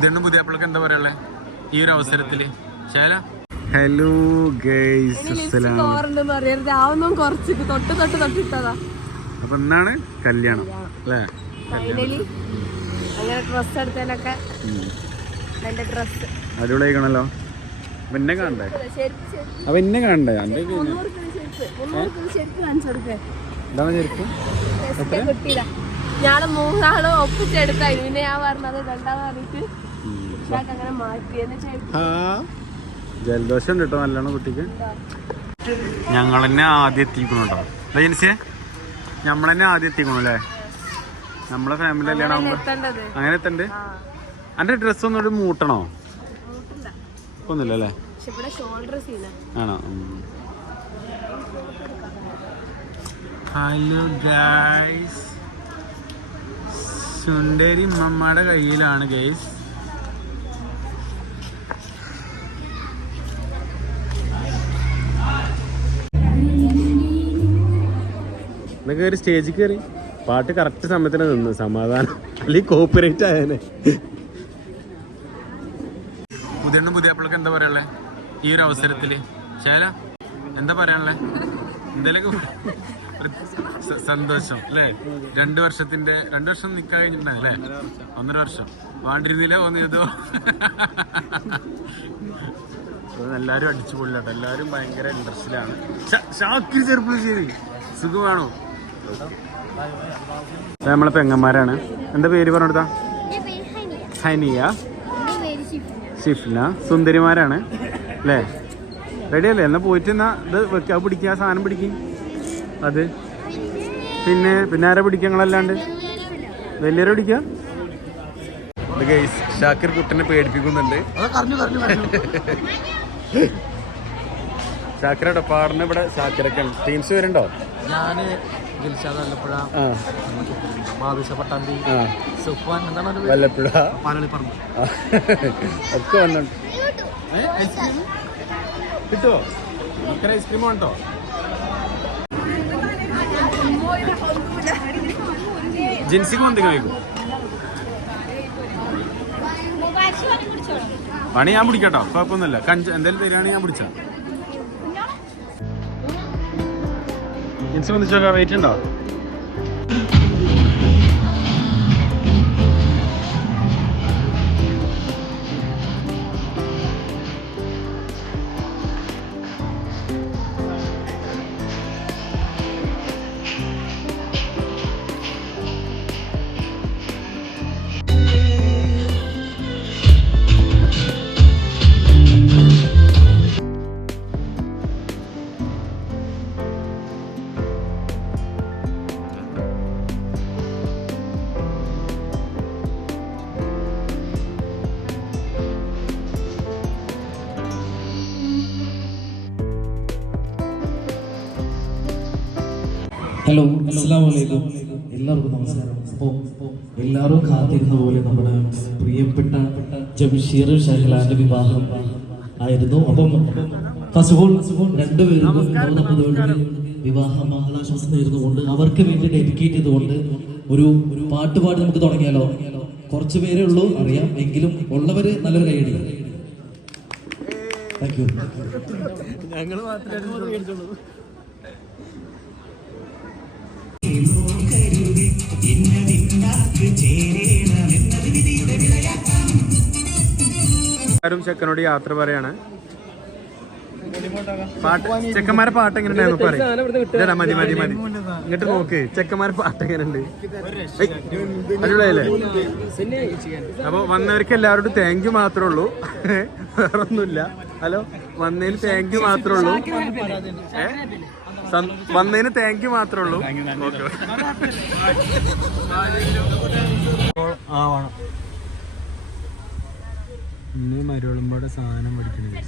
പുതിയ പുതിയ പിള്ളക്ക് എന്താ പറയാ ഈ ഒരു അവസരത്തിൽ. ശേല? ഹലോ അപ്പൊ എന്നാണ് കല്യാണം. അല്ലേ? അടിപൊളിയായിക്കണല്ലോ. അപ്പൊ എന്നെ കാണണ്ടേ? അപ്പൊ എന്നെ കാണണ്ടേ? എന്റെ എന്താണ് ശരിക്ക്. ഞാൾ മൂന്നാളും ഒപ്പിച്ചെടുത്തായിരുന്നു പിന്നെ ഞാൻ പറഞ്ഞത് രണ്ടാമത് പറഞ്ഞിട്ട് ജലദോഷം ഉണ്ട് കേട്ടോ നല്ലോണം കുട്ടിക്ക്. ഞങ്ങൾ തന്നെ ആദ്യം എത്തിക്കണം കേട്ടോ ജനിച്ചേ നമ്മൾ തന്നെ ആദ്യം എത്തിക്കണം അല്ലേ നമ്മളെ ഫാമിലി അല്ലേ ആകുമ്പോ അങ്ങനെ എത്തണ്ട്? എന്റെ ഡ്രസ് ഒന്നും മൂട്ടണോ? ഒന്നുമില്ലല്ലേ ഒന്നുമില്ല അല്ലേ ആണോ. ഹലോ ഗൈസ് സുന്ദരി മമ്മയുടെ കയ്യിലാണ് ഗൈസ് ഇതൊക്കെ ഒരു സ്റ്റേജിൽ കയറി പാട്ട് കറക്റ്റ് സമയത്തിന് നിന്ന്. സമാധാനം. അല്ലെങ്കിൽ കോപ്പറേറ്റ് ആയേനെ. പുതിയ പുതിയ പിള്ളക്ക് എന്താ പറയാനുള്ളത് ഈ ഒരു അവസരത്തിൽ ശൈല എന്താ പറയാനുള്ളത് എന്തെങ്കിലും സന്തോഷം അല്ലേ? രണ്ടു വർഷത്തിന്റെ രണ്ടു വർഷം കഴിഞ്ഞിട്ടുണ്ടായി അല്ലേ ഒന്നര വർഷം. വാണ്ടിരുന്നില്ല വന്നിരുന്നോ എല്ലാരും അടിച്ചു എല്ലാരും ഭയങ്കര ഇൻട്രസ്റ്റിലാണ് ചെറുപ്പം ചെറുപ്പശ്ശേരി സുഖമാണോ? നമ്മളെ പെങ്ങന്മാരാണ്. എന്താ പേര് പറഞ്ഞെടുത്താ? ഹനിയ. ഷിഫ്ന. സുന്ദരിമാരാണ്. അല്ലേ? റെഡി അല്ലേ എന്നാ പോയിട്ട് എന്നാ ഇത് വെക്കാ. പിടിക്കുക സാധനം പിടിക്കും. അത്. പിന്നെ പിന്നെ ആരാ പിടിക്കുക ഞങ്ങളല്ലാണ്ട് വലിയവരെ പിടിക്കുക ഷാക്കിർ കുട്ടനെ പേടിപ്പിക്കുന്നുണ്ട്. ഷാക്കിറോട്ടോ പാടിന് ഇവിടെ ഷാക്കിറൊക്കെ ടീംസ് വരുന്നുണ്ടോ? ഞാൻ ദിൽഷാദ് വല്ലപ്പുഴ പട്ടാമ്പി സുഫാൻ എന്താണ്? വല്ലപ്പുഴ. പാലളിപ്പറമ്പ്. ഒക്കെ വന്നിട്ടുണ്ട് ഐസ്ക്രീം? കിട്ടുമോ നമുക്കൊരു ഐസ്ക്രീം ഉണ്ടോ ജിൻസിക്ക് വന്നിട്ട് വയ്ക്കും പണി ഞാൻ പിടിക്കട്ടോ കുഴപ്പമൊന്നുമില്ല. കഞ്ച എന്തായാലും തരികയാണെങ്കിൽ ഞാൻ പിടിച്ച ജിൻസി വന്നിച്ചോക്കാം വെയിറ്റ് ഉണ്ടോ ഹലോ അസ്സാം എല്ലാവർക്കും നമസ്കാരം. അപ്പോൾ എല്ലാവരും കാത്തിരുന്ന പോലെ നമ്മുടെ പ്രിയപ്പെട്ട ജംഷീർ ഷഹ്ലാന്റെ വിവാഹം ആയിരുന്നു. അപ്പം ഫസ്റ്റ് ഓഫ് ഓൾ രണ്ടുപേരും വിവാഹ മംഗളാശംസ നേരുന്നുകൊണ്ട് അവർക്ക് വേണ്ടി ഡെഡിക്കേറ്റ് ചെയ്തുകൊണ്ട് ഒരു പാട്ടുപാട് നമുക്ക് തുടങ്ങിയാലോ? കുറച്ച് പേരേ ഉള്ളൂ അറിയാം. എങ്കിലും ഉള്ളവര് നല്ലൊരു കൈയടി. താങ്ക് യു ആരും ചെക്കനോട് യാത്ര പറയാണ്. പാട്ട് ചെക്കന്മാരെ പാട്ട് എങ്ങനെ ഉണ്ടായിരുന്നു പറയും മതി മതി മതി. ഇങ്ങോട്ട് നോക്ക് ചെക്കന്മാരെ പാട്ട് എങ്ങനെ ഉണ്ട് അടിപൊളിയല്ലേ അപ്പൊ വന്നവർക്ക് എല്ലാവരോടും താങ്ക് യു മാത്രമേ ഉള്ളൂ. വേറെ ഒന്നുമില്ല ഹലോ വന്നതിന് താങ്ക് യു മാത്രമേ ഉള്ളൂ. വന്നതിന് താങ്ക് യു മാത്രമേ ഉള്ളൂ. ഓക്കെ. ആ വേണം ഇന്ന് മരുവളുമ്പോടെ സാധനം പഠിക്കണേ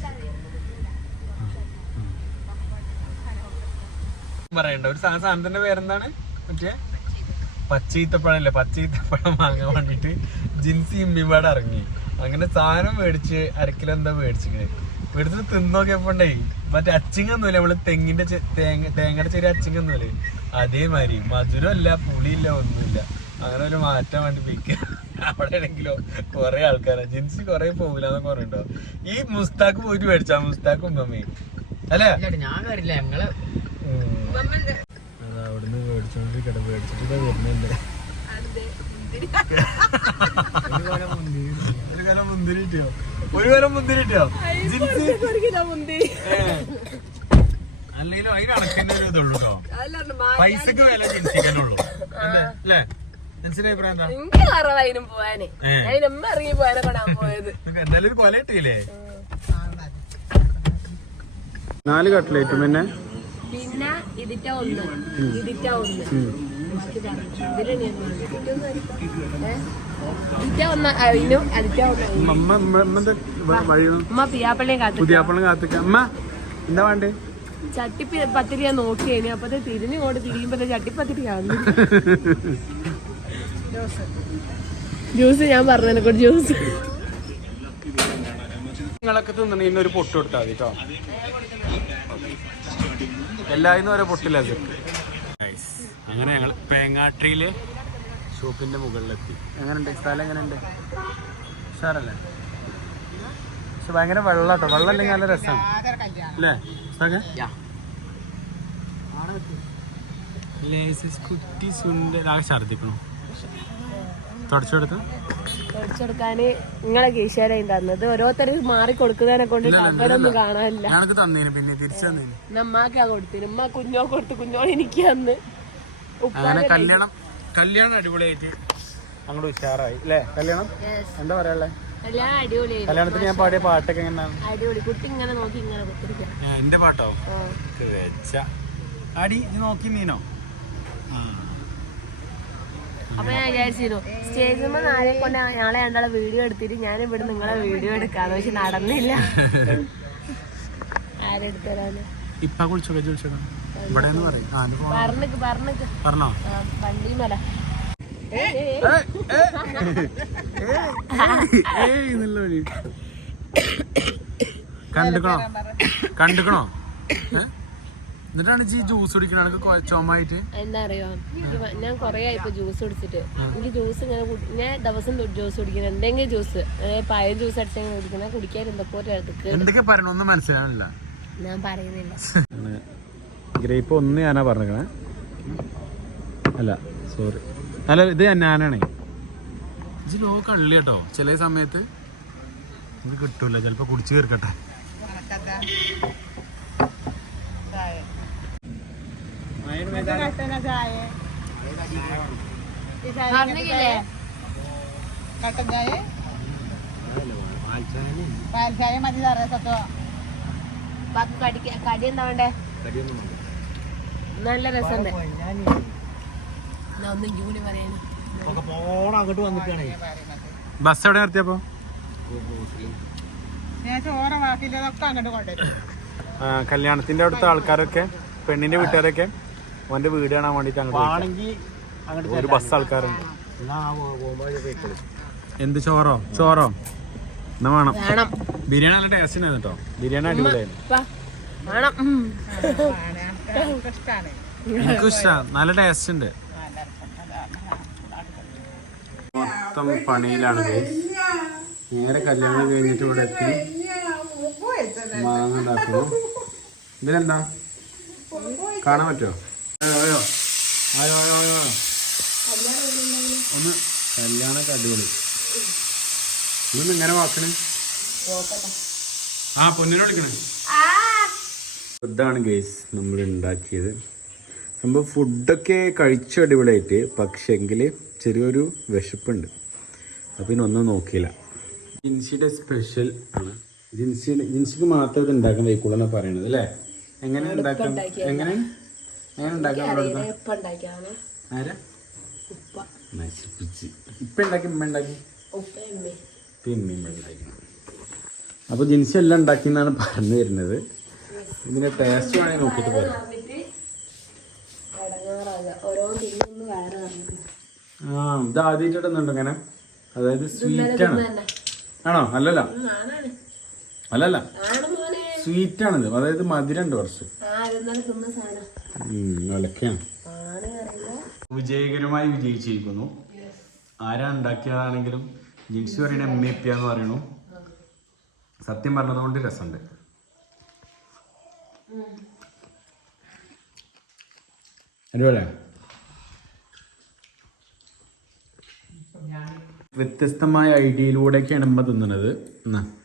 പറയണ്ട. ഒരു സാധനത്തിന്റെ പേരെന്താണ്? മറ്റേ? പച്ചീത്തപ്പഴല്ലേ? പച്ചീത്തപ്പഴം വാങ്ങാൻ വേണ്ടിട്ട് ജിൻസി ഇമ്മിപാട് ഇറങ്ങി. അങ്ങനെ സാധനം മേടിച്ച് അരക്കിലോ എന്താ മേടിച്ചിങ്ങനെ. മേടിച്ച് തിന്നോക്കിയപ്പോണ്ടേ മറ്റേ അച്ചിങ്ങൊന്നുമില്ല. നമ്മൾ തെങ്ങിന്റെ തേങ്ങ തേങ്ങയുടെ ചെറിയ അച്ചിങ്ങൊന്നുമില്ലേ? അതേമാതിരി. മധുരമല്ല പുളിയില്ല ഒന്നുമില്ല. അങ്ങനെ ഒരു മാറ്റാൻ വേണ്ടി പിക്ക അവിടെ ആണെങ്കിലോ കൊറേ ആൾക്കാരാ. ജിൻസി കുറെ പോകില്ല എന്നൊക്കെ പറയണ്ടോ ഈ മുസ്താഖ് പോയിട്ട് മേടിച്ചാ? മുസ്താഖ് ഉമ്മമ്മയും അല്ലേ? ഞാൻ കാര്യമില്ല ഞങ്ങൾ അവിടുന്ന് മേടിച്ചോണ്ടിരിക്കട്ടെ മേടിച്ചിട്ട് വരുന്നുണ്ട് ഒരു കലം മുന്തിരി കിട്ടിയോ? ഒരു കലം മുന്തിരി കിട്ടിയോ? ജിൻസി? അല്ലെങ്കിലും അതിന് അണക്കിന്റെ ഒരു ഇതുള്ളൂ കേട്ടോ പൈസക്ക് വില ജിൻസിക്കാനുള്ളൂ അല്ലേ? എനിക്ക് കുറവായിരുന്നു പോവാന് ഏ. ഞാൻ അമ്മ ഇറങ്ങി പോയാനെ കൊണ്ടാ പോയത് എന്തായാലും ഒരു കൊല കിട്ടിയില്ലേ നാല് കട്ട്ലേറ്റ് പിന്നെ പിന്നെ ഇതിറ്റ ഒന്ന് ഇതിറ്റ ഒന്ന് ഇതിൽ ഞാൻ പറഞ്ഞു. ഇതൊന്നും അരിക്കാം. ഏ? ഇതിറ്റ ഒന്ന് അതിനും അതിറ്റ ഒന്ന് അതിനും. അമ്മ അമ്മ അമ്മന്റെ അമ്മ പിയാപ്പള്ളിയെ കാത്തു പുതിയാപ്പളം കാത്തിക്ക അമ്മ എന്താ വേണ്ടേ ചട്ടിപ്പത്തിരിയാ നോക്കിയേനെ അപ്പത്തെ തിരിഞ്ഞു കൊണ്ട് തിരിയുമ്പോ ചട്ടിപ്പത്തിരിയാണ് ജ്യൂസ് ഞാൻ പറഞ്ഞതിനെ കൂടി ജ്യൂസ്. നിങ്ങളൊക്കെ തിന്നണ ഇന്നൊരു പൊട്ട് കൊടുത്താൽ മതി കേട്ടോ എല്ലാവരും ഓരോ പൊട്ടില്ല അത് അങ്ങനെ ഞങ്ങൾ പേങ്ങാട്രിയിലെ ഷോപ്പിന്റെ മുകളിലെത്തി. എങ്ങനെയുണ്ട്? സ്ഥലം എങ്ങനെയുണ്ട്? ഉഷാറല്ലേ? പക്ഷെ ഭയങ്കര വെള്ളം കേട്ടോ വെള്ളം അല്ലെങ്കിൽ നല്ല രസമാണ് അല്ലേ? കുട്ടി സുന്ദര ആകെ ഛർദിക്കണു തുടച്ചെടുത്ത്? തുടച്ചെടുക്കാന് നിങ്ങളെ കീശേരയും തന്നത്. ഓരോരുത്തര് മാറി കൊടുക്കുന്നതിനെ കൊണ്ട് ടവലൊന്നും കാണാനില്ല. ഞങ്ങൾക്ക് തന്നേന് പിന്നെ തിരിച്ചു തന്നേന്. നമ്മക്കാ കൊടുത്തിന്. ഉമ്മ കുഞ്ഞോ കൊടുത്ത് കുഞ്ഞോ എനിക്ക് തന്ന്. അങ്ങനെ കല്യാണം കല്യാണം അടിപൊളിയായിട്ട് അങ്ങോട്ട് ഉഷാറായി. അല്ലേ കല്യാണം? എന്താ പറയാ കല്യാണത്തിന് ഞാൻ പാടിയ പാട്ടൊക്കെ എങ്ങനെയാണ്? അടിപൊളി. കുട്ടി ഇങ്ങനെ നോക്കി ഇങ്ങനെ എന്റെ പാട്ടോ? അടി നോക്കി നീനോ അപ്പൊ ഞാൻ വിചാരിച്ചിരുന്നു സ്റ്റേജിൽ നാളെ കൊണ്ട് നാളെ രണ്ടാളെ വീഡിയോ എടുത്തിട്ട് ഞാൻ ഇവിടെ നിങ്ങളെ വീഡിയോ എടുക്കാന്ന്. പക്ഷെ നടന്നില്ല. ആരെടുത്തരാന് ഇപ്പൊ കുളിച്ചോക്കെ ചോദിച്ചോക്കെ ഇവിടെ എന്ന് പറയും. ആ ഇത് പോ- പറഞ്ഞിക്ക് പറഞ്ഞിക്ക്. പറഞ്ഞോ? ആ, വണ്ടി മല. കണ്ടുക്കണോ? കണ്ടുക്കണോ? എന്നിട്ടാണ് ഈ ജ്യൂസ് കുടിക്കണ ചുമയിട്ട് എന്താ അറിയോ ഞാൻ കൊറേ ആയി ഇപ്പൊ ജ്യൂസ് കുടിച്ചിട്ട് എനിക്ക് ജ്യൂസ് ഇങ്ങനെ ഞാൻ ദിവസം ജ്യൂസ് കുടിക്കുന്നത് എന്തെങ്കിലും ജ്യൂസ് പഴയ ജ്യൂസ് അടിച്ചെങ്കിലും കുടിക്കുന്ന കുടിക്കാൻ എന്തൊക്കെ എന്തൊക്കെ പറയണൊന്നും മനസ്സിലാവില്ല ഞാൻ പറയുന്നില്ല. ഗ്രേപ്പ് ഒന്ന് ഞാനാ പറഞ്ഞേ അല്ല സോറി അല്ല ഇത് ഞാനാണേ. ഇത് ലോ കള്ളി കേട്ടോ. ചില സമയത്ത് ഇത് കിട്ടൂല. ചിലപ്പോ കുടിച്ചു തീർക്കട്ടെ. മതി സാറേ സത്തോ ബാക്കി കടി കടി എന്താ വേണ്ടേ? നല്ല രസമുണ്ട്. ഞാൻ ഒന്നും ജൂലി പറയാന് അങ്ങോട്ട് വന്നിട്ടാണേ. ബസ് എവിടെ നിർത്തിയപ്പോ? കല്യാണത്തിന്റെ അടുത്ത ആൾക്കാരൊക്കെ പെണ്ണിന്റെ വീട്ടുകാരൊക്കെ? ഓന്റെ വീട് കാണാൻ വേണ്ടിട്ട് അങ്ങോട്ട് ഒരു ബസ് ആൾക്കാരുണ്ട്. എന്ത് ചോറോ? ചോറോ? എന്നാ വേണം. ബിരിയാണി നല്ല ടേസ്റ്റ് ഉണ്ടായിരുന്നു കേട്ടോ ബിരിയാണി അടിപൊളിയായിരുന്നു. ഇഷ്ടമാണ് എനിക്കും നല്ല ടേസ്റ്റ് ഉണ്ട് മൊത്തം പണിയിലാണ്. നേരെ കല്യാണം കഴിഞ്ഞിട്ട് ഇവിടെ എത്തി. മാങ്ങ ഉണ്ടാക്കുന്നു. ഇതിലെന്താ? കാണാൻ പറ്റുമോ ആയോ ആയോ ആയോ ആയോ. ഒന്ന് കല്യാണമൊക്കെ അടിപൊളി. ഇന്ന് ഇങ്ങനെ വാക്കണേ ആ പൊന്നിനെ വിളിക്കണേ. ഇതാണ് ഗേസ് നമ്മൾ ഉണ്ടാക്കിയത്. നമ്മൾ ഫുഡൊക്കെ കഴിച്ചു അടിപൊളിയായിട്ട് പക്ഷെങ്കിൽ ചെറിയൊരു വിശപ്പുണ്ട്. അപ്പം പിന്നെ ഒന്നും നോക്കിയില്ല. ജിൻസിയുടെ സ്പെഷ്യൽ ആണ്. ജിൻസിയുടെ ജിൻസിക്ക് മാത്രമേ ഇത് ഉണ്ടാക്കാൻ വയ്ക്കുള്ളൂ എന്നാണ് പറയണത് അല്ലേ? എങ്ങനെ ഉണ്ടാക്കാൻ എങ്ങനെ? അപ്പോൾ ജിൻസി എല്ലാം ഉണ്ടാക്കി എന്നാണ് പറഞ്ഞു തരുന്നത് ഇതിന്റെ ടേസ്റ്റ് വേണേ നോക്കിട്ട് പറയാം. ഓരോ തിന്നൊന്ന് പറഞ്ഞു ആ ഇത് ആദ്യമായിട്ട് ഇടുന്നുണ്ട് ഇങ്ങനെ? അതായത് സ്വീറ്റ് ആണ്. ആണോ? അല്ലല്ല. അല്ലല്ല. ആണ് മോനെ. സ്വീറ്റ് ആണിത്. അതായത് മധുരണ്ട് കുറച്ച്. വിജയകരമായി വിജയിച്ചിരിക്കുന്നു. ആരാ ഉണ്ടാക്കിയതാണെങ്കിലും ജിൻസി പറയുന്ന എം എ പി എന്ന് പറയണു സത്യം പറഞ്ഞതുകൊണ്ട് രസമുണ്ട്. അടിപൊളിയാ. വ്യത്യസ്തമായ ഐഡിയയിലൂടെയൊക്കെയാണ് അമ്മ തിന്നുന്നത് എന്നാ?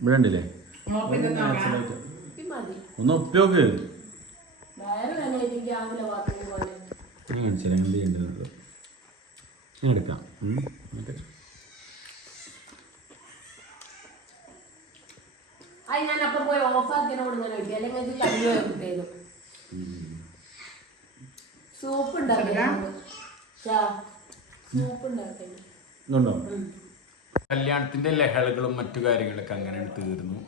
ഇവിടെ ഉണ്ടല്ലേ? ഒന്ന് ഒപ്പിയോക്ക്. ഞാൻ എന്ത് ചെയ്യേണ്ടത് ഞാൻ എടുക്കാം പോയി ഓഫാക്കിനോട് ഇങ്ങനെ കിട്ടി അല്ലെങ്കിൽ ഇത് കല്ല് കിട്ടിയത് സൂപ്പ് കല്യാണത്തിന്റെ ലഹളകളും മറ്റു കാര്യങ്ങളൊക്കെ അങ്ങനെയാണ് തീർന്നു.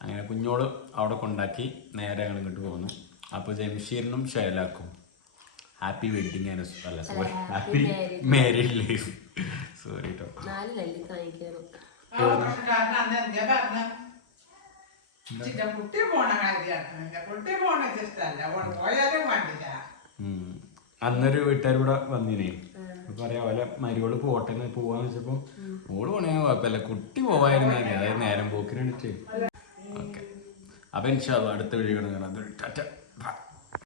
അങ്ങനെ കുഞ്ഞോൾ അവിടെ കൊണ്ടാക്കി നേരെ അങ്ങനെ ഇങ്ങോട്ട് പോകുന്നു. അപ്പൊ ജംഷീറിനും ഷൈലാക്കും. ഹാപ്പി വെഡിങ് ആനിവേഴ്സറി അല്ല sorry happy married life sorry കേട്ടോ. അന്നൊരു വീട്ടുകാർ കൂടെ വന്നിനേ. പറയാ പോലെ മരിയോൾ പോട്ടെ പോവാന്ന് വെച്ചപ്പോ ഓൾ പോണേ കുഴപ്പമില്ല കുട്ടി പോവായിരുന്നു. അതായത് നേരം പോക്കിനെടുത്ത് അപ്പൊ അടുത്ത വീഡിയോ കാണാം ടാറ്റ.